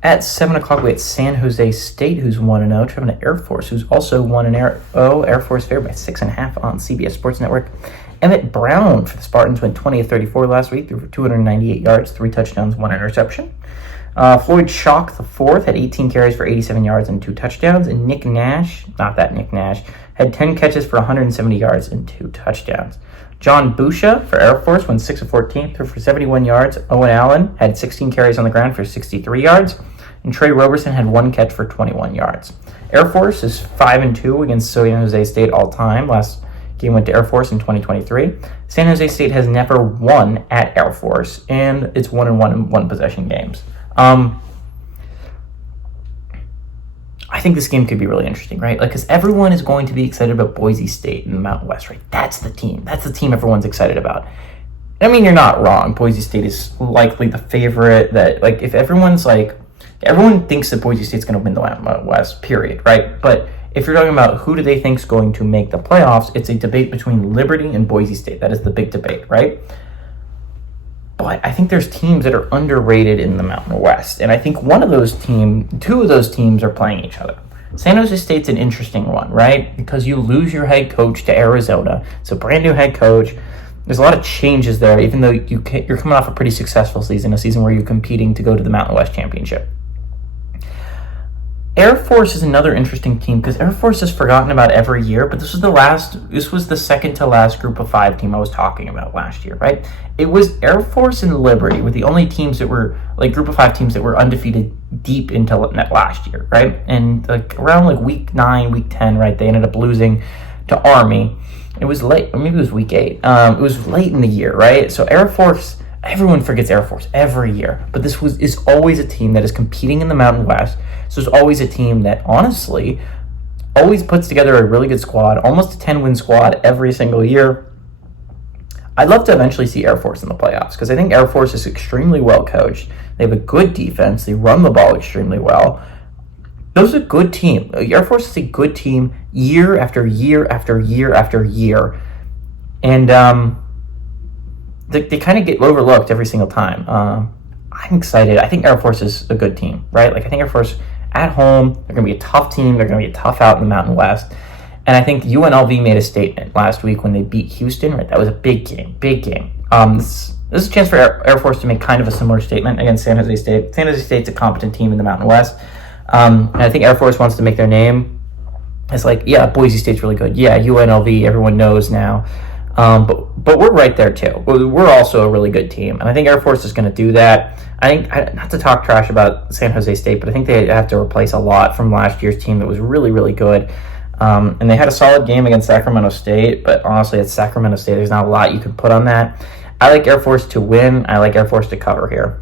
At 7 o'clock, we had San Jose State, who's 1-0, traveling to Air Force, who's also 1-0. Air Force favored by 6.5 on CBS Sports Network. Emmett Brown for the Spartans went 20 of 34 last week, threw for 298 yards, 3 touchdowns, 1 interception. Floyd Shock IV had 18 carries for 87 yards and 2 touchdowns. And Nick Nash, not that Nick Nash, had 10 catches for 170 yards and 2 touchdowns. John Busha for Air Force went 6 of 14, threw for 71 yards. Owen Allen had 16 carries on the ground for 63 yards. And Trey Roberson had 1 catch for 21 yards. Air Force is 5-2 against San Jose State all time. Last game went to Air Force in 2023. San Jose State has never won at Air Force, and it's 1-1 in one-possession games. I think this game could be really interesting, right? Like, because everyone is going to be excited about Boise State in the Mountain West, right? That's the team. That's the team everyone's excited about. I mean, you're not wrong. Boise State is likely the favorite. That, like, if everyone's like, everyone thinks that Boise State's going to win the Mountain West, period, right? But if you're talking about who do they think is going to make the playoffs, it's a debate between Liberty and Boise State. That is the big debate, right? But I think there's teams that are underrated in the Mountain West. And I think two of those teams are playing each other. San Jose State's an interesting one, right? Because you lose your head coach to Arizona. It's a brand new head coach. There's a lot of changes there, even though you're coming off a pretty successful season, a season where you're competing to go to the Mountain West Championship. Air Force is another interesting team because Air Force is forgotten about every year, but this was the second to last Group of 5 team I was talking about last year, right? It was Air Force and Liberty were the only teams that were like Group of 5 teams that were undefeated deep into last year, right? And like around like week 9, week 10, right? They ended up losing to Army. It was late, or maybe it was week 8. It was late in the year, right? So Air Force, everyone forgets Air Force every year, but this is always a team that is competing in the Mountain West. So it's always a team that honestly always puts together a really good squad, almost a 10-win squad every single year. I'd love to eventually see Air Force in the playoffs because I think Air Force is extremely well coached. They have a good defense. They run the ball extremely well. Those are a good team. Air Force is a good team year after year after year after year. And they kind of get overlooked every single time. I'm excited. I think Air Force is a good team, right? Like, I think Air Force at home, they're going to be a tough team. They're going to be a tough out in the Mountain West. And I think UNLV made a statement last week when they beat Houston, right? That was a big game. This is a chance for Air Force to make kind of a similar statement against San Jose State. San Jose State's a competent team in the Mountain West. And I think Air Force wants to make their name. It's like, yeah, Boise State's really good. Yeah, UNLV, everyone knows now. But we're right there too. We're also a really good team, and I think Air Force is going to do that. I think, not to talk trash about San Jose State, but I think they have to replace a lot from last year's team that was really, really good. And they had a solid game against Sacramento State, but honestly, at Sacramento State, there's not a lot you can put on that. I like Air Force to win. I like Air Force to cover here.